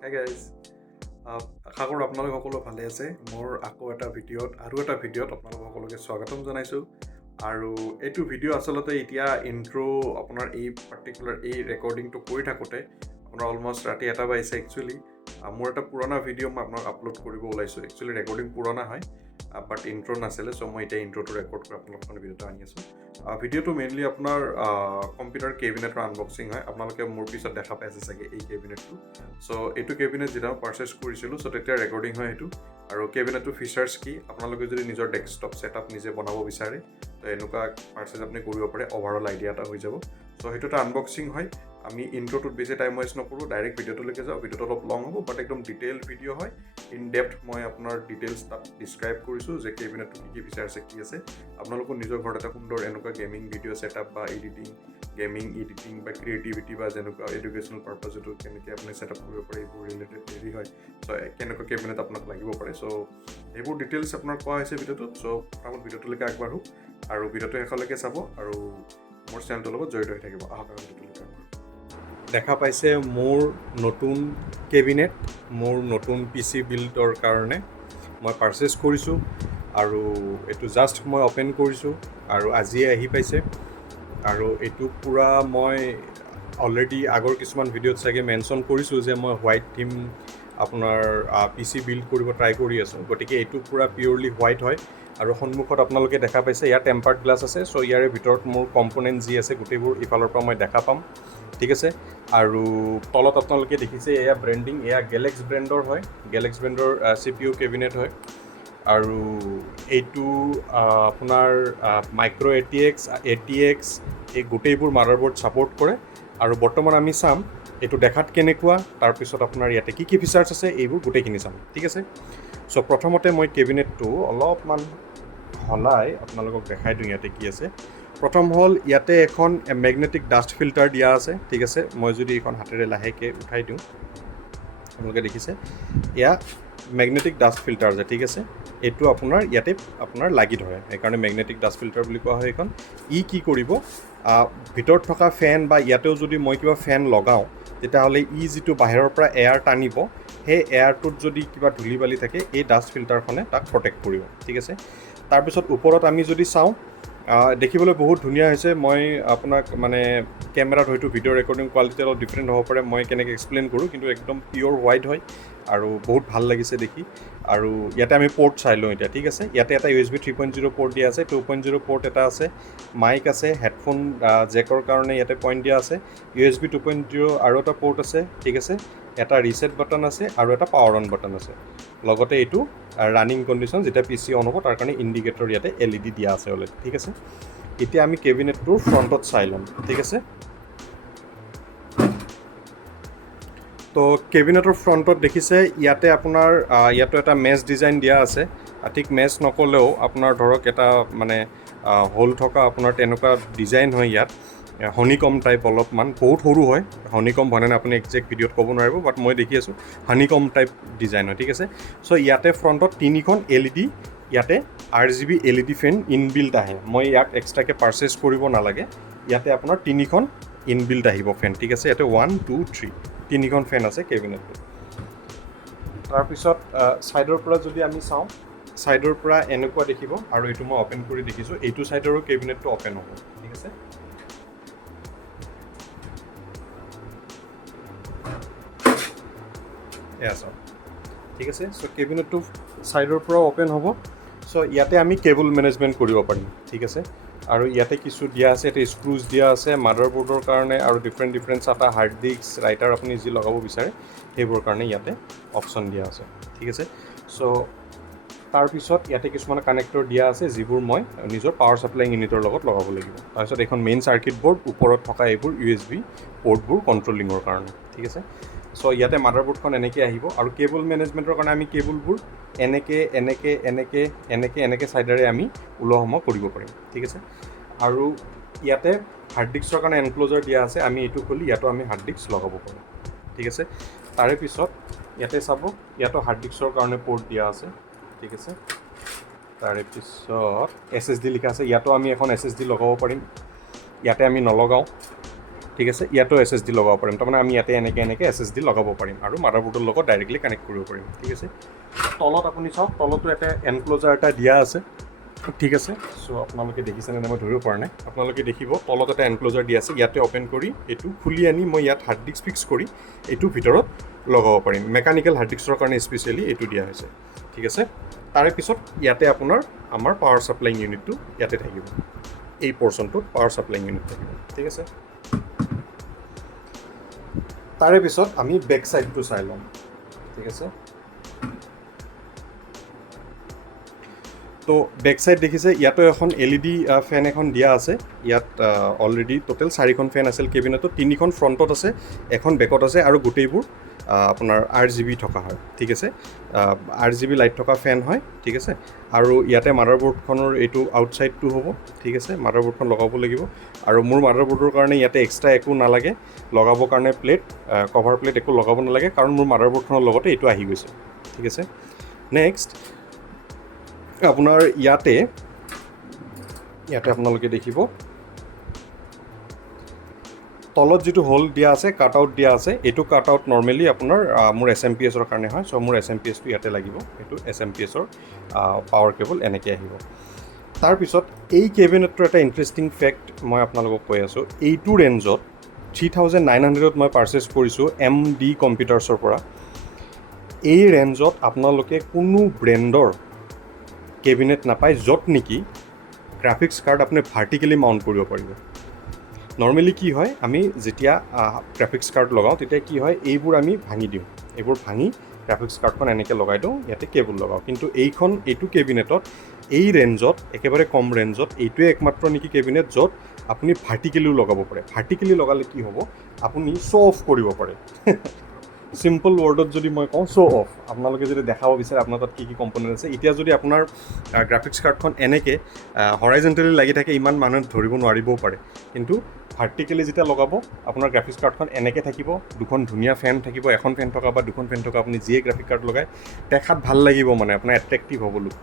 Hi guys, আশা কৰোঁ আপোনালোক সকলো ভালে আছে। মোৰ আকৌ এটা ভিডিঅ'ত আপোনালোক সকলোকে স্বাগতম জনাইছোঁ। আৰু এইটো ভিডিঅ' আচলতে এতিয়া ইন্ট্ৰ আপোনাৰ এই পাৰ্টিকুলাৰ এই ৰেকৰ্ডিংটো কৰি থাকোঁতে আপোনাৰ অলমষ্ট ৰাতি 1 বাজিছে একচুৱেলি। মোৰ এটা পুৰণা ভিডিঅ' মই আপোনাক আপলোড কৰিব ওলাইছোঁ। একচুৱেলি ৰেকৰ্ডিং পুৰণা হয়, বাট ইন্ট্ৰ নাছিলে, চ' মই এতিয়া ইন্ট্ৰটো ৰেকৰ্ড কৰি আপোনালোকৰ কাৰণে ভিডিঅ'টো আনি আছোঁ। ভিডিঅ'টো মেইনলি আপোনাৰ কম্পিউটাৰ কেবিনেটৰ আনবক্সিং হয়। আপোনালোকে মোৰ পিছত দেখা পাই আছে চাগে এই কেবিনেটটো। চ' এইটো কেবিনেট যেতিয়া মই পাৰ্চেছ কৰিছিলোঁ, চ' তেতিয়া ৰেকৰ্ডিং হয় সেইটো। আৰু কেবিনেটটোৰ ফিচাৰ্ছ কি, আপোনালোকে যদি নিজৰ ডেস্কটপ ছেটআপ নিজে বনাব বিচাৰে তো এনেকুৱা পাৰ্চেছ আপুনি কৰিব পাৰে, অভাৰঅল আইডিয়া এটা হৈ যাব। চ' সেইটো এটা আনবক্সিং হয়। আমি ইন্ট্ৰটোত বেছি টাইম ৱেষ্ট নকৰোঁ, ডাইৰেক্ট ভিডিঅ'টোলৈকে যাওঁ। ভিডিঅ'টো অলপ লং হ'ব, বাট একদম ডিটেইল ভিডিঅ' হয়। ইন ডেপ্থ মই আপোনাৰ ডিটেইলছ তাত ডিছক্ৰাইব কৰিছোঁ যে কেবিনেটটো কি ফিচাৰ আছে, কি আছে। আপোনালোকৰ নিজৰ ঘৰত এটা সুন্দৰ এনেকুৱা গেমিং ভিডিঅ' ছেটআপ বা গেমিং এডিটিং বা ক্ৰিয়েটিভিটি বা যেনেকুৱা এডুকেশ্যনেল পাৰ্পাছ এইটো কেনেকৈ আপুনি ছেটআপ কৰিব পাৰে, এইবোৰ ৰিলেটেড হেৰি হয়। চ' কেনেকুৱা কেবিনেট আপোনাক লাগিব পাৰে, চ' এইবোৰ ডিটেইলছ আপোনাৰ কোৱা হৈছে ভিডিঅ'টোত। চ' আমাৰ ভিডিঅ'টোলৈকে আগবাঢ়োঁ আৰু ভিডিঅ'টো শেষলৈকে চাব আৰু মোৰ চেনেলটোৰ লগত জড়িত হৈ থাকিব। আহক ভিডিঅ'টোলৈকে আগবাঢ়োঁ। দেখা পাইছে মোৰ নতুন কেবিনেট, মোৰ নতুন PC বিল্ডৰ কাৰণে মই পাৰ্চেছ কৰিছোঁ আৰু এইটো জাষ্ট মই অ'পেন কৰিছোঁ আৰু আজিয়ে আহি পাইছে। আৰু এইটো পূৰা মই অলৰেডি আগৰ কিছুমান ভিডিঅ'ত চাগে মেনশ্যন কৰিছোঁ যে মই হোৱাইট থিম আপোনাৰ PC বিল্ড কৰিব ট্ৰাই কৰি আছোঁ। গতিকে এইটো পূৰা পিয়'ৰলি হোৱাইট হয় আৰু সন্মুখত আপোনালোকে দেখা পাইছে ইয়াত টেম্পাৰ্ড গ্লাছ আছে। চ' ইয়াৰে ভিতৰত মোৰ কম্প'নেণ্ট যি আছে গোটেইবোৰ ইফালৰ পৰা মই দেখা পাম, ঠিক আছে। আৰু তলত আপোনালোকে দেখিছে এয়া ব্ৰেণ্ডিং, এয়া গেলেক্স ব্ৰেণ্ডৰ হয়, গেলেক্স ব্ৰেণ্ডৰ CPU কেবিনেট হয়। আৰু এইটো আপোনাৰ মাইক্ৰ' ATX এই গোটেইবোৰ মাদাৰবৰ্ড ছাপোৰ্ট কৰে। আৰু বৰ্তমান আমি চাম এইটো দেখাত কেনেকুৱা, তাৰপিছত আপোনাৰ ইয়াতে কি কি ফিচাৰ্ছ আছে এইবোৰ গোটেইখিনি চাম, ঠিক আছে। চ' প্ৰথমতে মই কেবিনেটটো অলপমান হলাই আপোনালোকক দেখাই দিওঁ ইয়াতে কি আছে। প্ৰথম হ'ল ইয়াতে এখন মেগনেটিক ডাষ্ট ফিল্টাৰ দিয়া আছে, ঠিক আছে। মই যদি এইখন হাতেৰে লাহেকৈ উঠাই দিওঁ, আপোনালোকে দেখিছে এয়া মেগনেটিক ডাষ্ট ফিল্টাৰ যে, ঠিক আছে। এইটো আপোনাৰ ইয়াতে আপোনাৰ লাগি ধৰে, সেইকাৰণে মেগনেটিক ডাষ্ট ফিল্টাৰ বুলি কোৱা হয় এইখন। ই কি কৰিব, ভিতৰত থকা ফেন বা ইয়াতেও যদি মই কিবা ফেন লগাওঁ তেতিয়াহ'লে ই যিটো বাহিৰৰ পৰা এয়াৰ টানিব, সেই এয়াৰটোত যদি কিবা ধূলি বালি থাকে এই ডাষ্ট ফিল্টাৰখনে তাক প্ৰটেক্ট কৰিব, ঠিক আছে। তাৰপিছত ওপৰত আমি যদি চাওঁ, দেখিবলৈ বহুত ধুনীয়া হৈছে। মই আপোনাক মানে কেমেৰাত হয়তো ভিডিঅ' ৰেকৰ্ডিং কোৱালিটি অলপ ডিফাৰেণ্ট হ'ব পাৰে, মই কেনেকৈ এক্সপ্লেইন কৰোঁ, কিন্তু একদম পিয়'ৰ হোৱাইট হয় আৰু বহুত ভাল লাগিছে দেখি। আৰু ইয়াতে আমি পৰ্ট চাই লওঁ এতিয়া, ঠিক আছে। ইয়াতে এটা USB 3.0 পৰ্ট দিয়া আছে, 2.0 পৰ্ট এটা আছে, মাইক আছে, হেডফোন জেকৰ কাৰণে ইয়াতে পইণ্ট দিয়া আছে, USB 2.0 আৰু এটা পৰ্ট আছে, ঠিক আছে। এটা ৰিছেট বাটন আছে আৰু এটা পাৱাৰ অন বাটন আছে। লগতে এইটো ৰানিং কণ্ডিশ্যন, যেতিয়া PC অন হ'ব তাৰ কাৰণে ইণ্ডিকেটৰ ইয়াতে LED দিয়া আছে অলৰেডি, ঠিক আছে। এতিয়া আমি কেবিনেটটোৰ ফ্ৰণ্টত চাই ল'ম, ঠিক আছে। তো কেবিনেটৰ ফ্ৰণ্টত দেখিছে ইয়াতে আপোনাৰ ইয়াতো এটা মেছ ডিজাইন দিয়া আছে। ঠিক মেছ নক'লেও আপোনাৰ ধৰক এটা মানে হোল থকা আপোনাৰ তেনেকুৱা ডিজাইন হয় ইয়াত, হনিকম টাইপ অলপমান, বহুত সৰু হয়। হনিকম হয় নে আপুনি একজেক্ট ভিডিঅ'ত ক'ব নোৱাৰিব, বাট মই দেখি আছোঁ হনিকম টাইপ ডিজাইন হয়, ঠিক আছে। চ' ইয়াতে ফ্ৰণ্টত 3খন LED, ইয়াতে RGB LED ফেন ইনবিল্ট আহে। মই ইয়াক এক্সট্ৰাকৈ পাৰ্চেছ কৰিব নালাগে, ইয়াতে আপোনাৰ 3খন ইনবিল্ট আহিব ফেন, ঠিক আছে। ইয়াতে 1 2 3 3খন ফেন আছে কেবিনেটটোত। তাৰপিছত ছাইডৰ পৰা যদি আমি চাওঁ, ছাইডৰ পৰা এনেকুৱা দেখিব, আৰু এইটো মই অ'পেন কৰি দেখিছোঁ, এইটো ছাইডৰো কেবিনেটটো অ'পেন হ'ব, ঠিক আছে। এয়া চাওক, ঠিক আছে। চ' কেবিনেটটো ছাইডৰ পৰাও অ'পেন হ'ব। চ' ইয়াতে আমি কেবল মেনেজমেণ্ট কৰিব পাৰিম, ঠিক আছে। আৰু ইয়াতে কিছু দিয়া আছে, ইয়াতে স্ক্ৰুজ দিয়া আছে মাদাৰবৰ্ডৰ কাৰণে, আৰু ডিফাৰেণ্ট চাটা হাৰ্ড ডিস্ক, ৰাইটাৰ আপুনি যি লগাব বিচাৰে সেইবোৰৰ কাৰণে ইয়াতে অপশ্যন দিয়া আছে, ঠিক আছে। চ' তাৰপিছত ইয়াতে কিছুমান কানেক্টৰ দিয়া আছে যিবোৰ মই নিজৰ পাৱাৰ ছাপ্লাই ইউনিটৰ লগত লগাব লাগিব। তাৰপিছত এইখন মেইন চাৰ্কিট বৰ্ড, ওপৰত থকা এইবোৰ USB পৰ্টবোৰ কণ্ট্ৰলিঙৰ কাৰণে, ঠিক আছে। চ' ইয়াতে মাদাৰবৰ্ডখন এনেকৈ আহিব, আৰু কেবল মেনেজমেণ্টৰ কাৰণে আমি কেবলবোৰ এনেকৈ ছাইডেৰে আমি ওলোৱা সোমোৱা কৰিব পাৰিম, ঠিক আছে। আৰু ইয়াতে হাৰ্ড ডিস্কৰ কাৰণে এনক্ল'জাৰ দিয়া আছে, আমি এইটো খুলি ইয়াতো আমি হাৰ্ড ডিস্ক লগাব পাৰোঁ, ঠিক আছে। তাৰে পিছত ইয়াতে চাব, ইয়াতো হাৰ্ড ডিস্কৰ কাৰণে পৰ্ট দিয়া আছে, ঠিক আছে। তাৰে পিছত SSD লিখা আছে, ইয়াতো আমি এখন SSD লগাব পাৰিম, ইয়াতে আমি নলগাওঁ, ঠিক আছে ইয়াতো SSD লগাব পাৰিম তাৰমানে আমি ইয়াতে এনেকৈ SSD লগাব পাৰিম আৰু মাদাৰবোৰ্ডৰ লগত ডাইৰেক্টলি কানেক্ট কৰিব পাৰিম ঠিক আছে তলত আপুনি চাওক তলতো এটা এনক্ল'জাৰ এটা দিয়া আছে ঠিক আছে চ' আপোনালোকে দেখিছেনে মই ধৰিব পৰা নাই আপোনালোকে দেখিব তলত এটা এনক্ল'জাৰ দিয়া আছে ইয়াতে অ'পেন কৰি এইটো খুলি আনি মই ইয়াত হাৰ্ড ডিস্ক ফিক্স কৰি এইটো ভিতৰত লগাব পাৰিম মেকানিকেল হাৰ্ড ডিস্কৰ কাৰণে স্পেচিয়েলি এইটো দিয়া হৈছে ঠিক আছে তাৰে পিছত ইয়াতে আপোনাৰ আমাৰ পাৱাৰ ছাপ্লাইং ইউনিটটো ইয়াতে থাকিব এই পৰ্চনটোত পাৱাৰ ছাপ্লাইং ইউনিট থাকিব ঠিক আছে তাৰে পিছত আমি বেক ছাইডটো চাই ল'ম ঠিক আছে তো বেক ছাইড দেখিছে ইয়াতো এখন LED ফেন এখন দিয়া আছে ইয়াত অলৰেডি টোটেল 4খন ফেন আছিল কেবিনেটত 3খন ফ্ৰণ্টত আছে এখন বেকত আছে আৰু গোটেইবোৰ আপোনাৰ RGB থকা হয় ঠিক আছে RGB লাইট থকা ফেন হয় ঠিক আছে আৰু ইয়াতে মাদাৰবোৰ্ডখনৰ এইটো আউটছাইডটো হ'ব ঠিক আছে মাদাৰবোৰ্ডখন লগাব লাগিব আৰু মোৰ মাদাৰবোৰ্ডৰ কাৰণে ইয়াতে এক্সট্ৰা একো নালাগে লগাবৰ কাৰণে প্লেট কভাৰ প্লেট একো লগাব নালাগে কাৰণ মোৰ মাদাৰবোৰ্ডখনৰ লগতে এইটো আহি গৈছে ঠিক আছে নেক্সট আপোনাৰ ইয়াতে আপোনালোকে দেখিব তলত যিটো হোল দিয়া আছে কাট আউট দিয়া আছে এইটো কাট আউট নৰ্মেলি আপোনাৰ মোৰ SMPSৰ কাৰণে হয় চ' মোৰ SMPSটো ইয়াতে লাগিব এইটো SMPSৰ পাৱাৰ কেবল এনেকৈ আহিব তাৰপিছত এই কেবিনেটটোৰ এটা ইণ্টাৰেষ্টিং ফেক্ট মই আপোনালোকক কৈ আছোঁ এইটো ৰেঞ্জত 3900ত মই পাৰচেছ কৰিছোঁ MD কম্পিউটাৰ্ছৰ পৰা এই ৰেঞ্জত আপোনালোকে কোনো ব্ৰেণ্ডৰ কেবিনেট নাপায় য'ত নেকি গ্ৰাফিক্স কাৰ্ড আপুনি ভাৰ্টিকেলি মাউণ্ট কৰিব পাৰিব নৰ্মেলি কি হয় আমি যেতিয়া গ্ৰাফিক্স কাৰ্ড লগাওঁ তেতিয়া কি হয় এইবোৰ আমি ভাঙি দিওঁ এইবোৰ ভাঙি গ্ৰাফিক্স কাৰ্ডখন এনেকৈ লগাই দিওঁ ইয়াতে কেবল লগাওঁ কিন্তু এইটো কেবিনেটত এই ৰেঞ্জত একেবাৰে কম ৰেঞ্জত এইটোৱে একমাত্ৰ নেকি কেবিনেট য'ত আপুনি ভাৰ্টিকেলিও লগাব পাৰে ভাৰ্টিকেলি লগালে কি হ'ব আপুনি শ্ব' অফ কৰিব পাৰে চিম্পল ৱৰ্ডত যদি মই কওঁ শ্ব' অফ আপোনালোকে যদি দেখাব বিচাৰে আপোনাৰ তাত কি কম্পনেণ্ট আছে এতিয়া যদি আপোনাৰ গ্ৰাফিক্স কাৰ্ডখন এনেকৈ হৰাইজেণ্টেলি লাগি থাকে ইমান মানুহে ধৰিব নোৱাৰিবও পাৰে কিন্তু ভাৰ্টিকেলি যেতিয়া লগাব আপোনাৰ গ্ৰাফিক্স কাৰ্ডখন এনেকৈ থাকিব দুখন ধুনীয়া ফেন থাকিব এখন ফেন থকা বা দুখন ফেন থকা আপুনি যিয়ে গ্ৰাফিক কাৰ্ড লগায় দেখাত ভাল লাগিব মানে আপোনাৰ এট্ৰেক্টিভ হ'ব লুক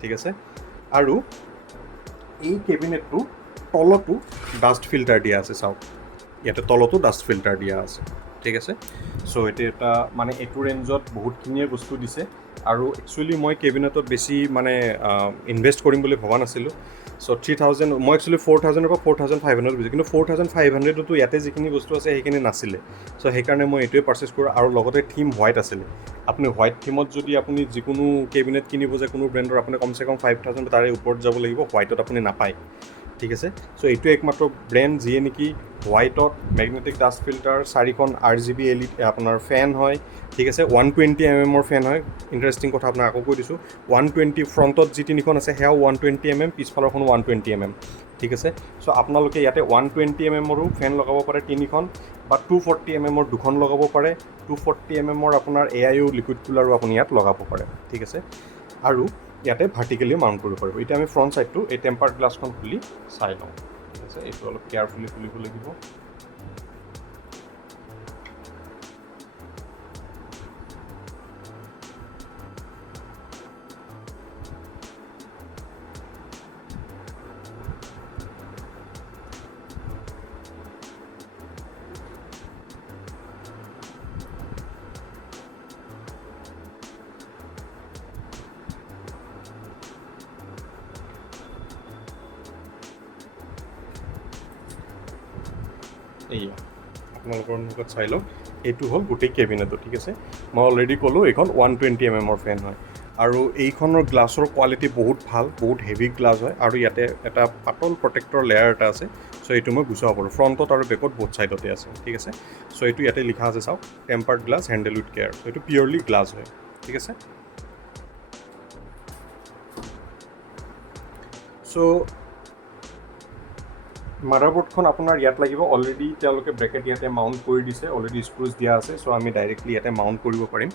ঠিক আছে আৰু এই কেবিনেটটো তলতো ডাষ্ট ফিল্টাৰ দিয়া আছে চাওক ইয়াতে তলতো ডাষ্ট ফিল্টাৰ দিয়া আছে ঠিক আছে চ' এটা মানে এইটো ৰেঞ্জত বহুতখিনিয়ে বস্তু দিছে আৰু একচুৱেলি মই কেবিনেটত বেছি মানে ইনভেষ্ট কৰিম বুলি ভবা নাছিলোঁ চ' 3000 মই একচুৱেলি 4000ৰ পৰা 4500 বুজিছোঁ কিন্তু 4500তো ইয়াতে যিখিনি বস্তু আছে সেইখিনি নাছিলে চ' সেইকাৰণে মই এইটোৱে পাৰচেছ কৰোঁ আৰু লগতে থিম হোৱাইট আছিলে আপুনি হোৱাইট থিমত যদি আপুনি যিকোনো কেবিনেট কিনিব যে কোনো ব্ৰেণ্ডৰ আপুনি কমচে কম 5000 তাৰে ওপৰত যাব লাগিব হোৱাইটত আপুনি নাপায় ঠিক আছে চ' এইটোৱে একমাত্ৰ ব্ৰেণ্ড যিয়ে নেকি হোৱাইটত মেগনেটিক ডাষ্ট ফিল্টাৰ 4খন RGB LED আপোনাৰ ফেন হয় ঠিক আছে 120mm ফেন হয় ইণ্টাৰেষ্টিং কথা আপোনাক আকৌ কৈ দিছোঁ 120 ফ্ৰণ্টত যি 3খন আছে সেয়াও 120mm পিছফালৰখন 120mm ঠিক আছে চ' আপোনালোকে ইয়াতে 120mmৰো ফেন লগাব পাৰে 3খন বা 240mmৰ 2খন লগাব পাৰে 240mmৰ আপোনাৰ AIO লিকুইড কুলাৰো আপুনি ইয়াত লগাব পাৰে ঠিক আছে আৰু ইয়াতে ভাৰ্টিকেলি মাউণ্ট কৰিব পাৰিব এতিয়া আমি ফ্ৰণ্ট ছাইডটো এই টেম্পাৰ্ড গ্লাছখন খুলি চাই লওঁ ঠিক আছে এইটো অলপ কেয়াৰফুলি খুলিব লাগিব এইয়া আপোনালোকৰ মুখত চাই লওক এইটো হ'ল গোটেই কেবিনেটটো ঠিক আছে মই অলৰেডি ক'লোঁ এইখন 120mmৰ ফেন হয় আৰু এইখনৰ গ্লাছৰ কোৱালিটি বহুত ভাল বহুত হেভি গ্লাছ হয় আৰু ইয়াতে এটা পাতল প্ৰটেক্টৰ লেয়াৰ এটা আছে চ' এইটো মই গুচাব পাৰোঁ ফ্ৰণ্টত আৰু বেকত বহুত ছাইডতে আছে ঠিক আছে চ' এইটো ইয়াতে লিখা আছে চাওক tempered glass handle with care চ' এইটো পিয়ৰলি গ্লাছ হয় ঠিক আছে চ' মাদাৰবোৰ্ডখন আপোনাৰ ইয়াত লাগিব অলৰেডি তেওঁলোকে ব্ৰেকেট ইয়াতে মাউণ্ট কৰি দিছে অলৰেডি স্ক্ৰুজ দিয়া আছে চ' আমি ডাইৰেক্টলি ইয়াতে মাউণ্ট কৰিব পাৰিম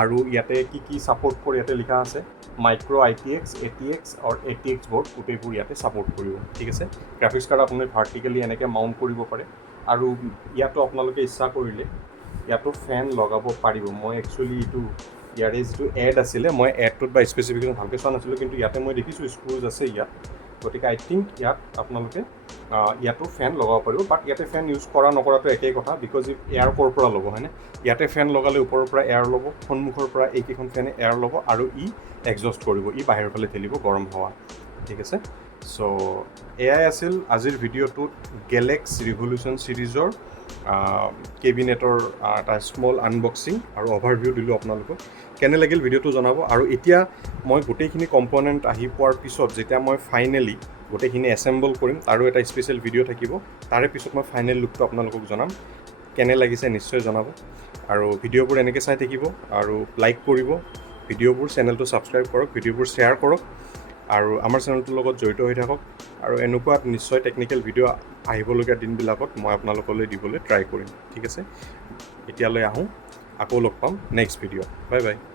আৰু ইয়াতে কি ছাপৰ্ট কৰে ইয়াতে লিখা আছে মাইক্ৰ' ITX ATX আৰু ATX বৰ্ড গোটেইবোৰ ইয়াতে ছাপৰ্ট কৰিব ঠিক আছে গ্ৰাফিক্স কাৰ্ড আপুনি ভাৰ্টিকেলি এনেকৈ মাউণ্ট কৰিব পাৰে আৰু ইয়াতো আপোনালোকে ইচ্ছা কৰিলে ইয়াতো ফেন লগাব পাৰিব মই একচুৱেলি এইটো ইয়াৰে যিটো এড আছিলে মই এডটোত বা স্পেচিফিকেশ্যন ভালকৈ চোৱা নাছিলোঁ কিন্তু ইয়াতে মই দেখিছোঁ স্ক্ৰুজ আছে ইয়াত গতিকে আই থিংক ইয়াত আপোনালোকে ইয়াতো ফেন লগাব পাৰিব বাট ইয়াতে ফেন ইউজ কৰা নকৰাটো একেই কথা বিকজ এয়াৰ ক'ৰ পৰা ল'ব হয়নে ইয়াতে ফেন লগালে ওপৰৰ পৰা এয়াৰ ল'ব সন্মুখৰ পৰা এইকেইখন ফেনে এয়াৰ ল'ব আৰু ই এক্সজষ্ট কৰিব ই বাহিৰৰ ফালে ঠেলিব গৰম হাৱা ঠিক আছে চ' এয়াই আছিল আজিৰ ভিডিঅ'টোত গেলেক্স ৰিভলিউশ্যন ছিৰিজৰ কেবিনেটৰ এটা স্মল আনবক্সিং আৰু অভাৰভিউ দিলোঁ আপোনালোকক কেনে লাগিল ভিডিঅ'টো জনাব আৰু এতিয়া মই গোটেইখিনি কম্পনেণ্ট আহি পোৱাৰ পিছত যেতিয়া মই ফাইনেলি গোটেইখিনি এছেম্বল কৰিম তাৰো এটা স্পেচিয়েল ভিডিঅ' থাকিব তাৰে পিছত মই ফাইনেল লুকটো আপোনালোকক জনাম কেনে লাগিছে নিশ্চয় জনাব আৰু ভিডিঅ'বোৰ এনেকৈ চাই থাকিব আৰু লাইক কৰিব ভিডিঅ'বোৰ চেনেলটো ছাবস্ক্ৰাইব কৰক ভিডিঅ'বোৰ শ্বেয়াৰ কৰক আৰু আমাৰ চেনেলটোৰ লগত জড়িত হৈ থাকক আৰু এনেকুৱা নিশ্চয় টেকনিকেল ভিডিঅ' আহিবলগীয়া দিনবিলাকত মই আপোনালোকলৈ দিবলৈ ট্ৰাই কৰিম ঠিক আছে এতিয়ালৈ আহোঁ আকৌ লগ পাম নেক্সট ভিডিঅ' বাই বাই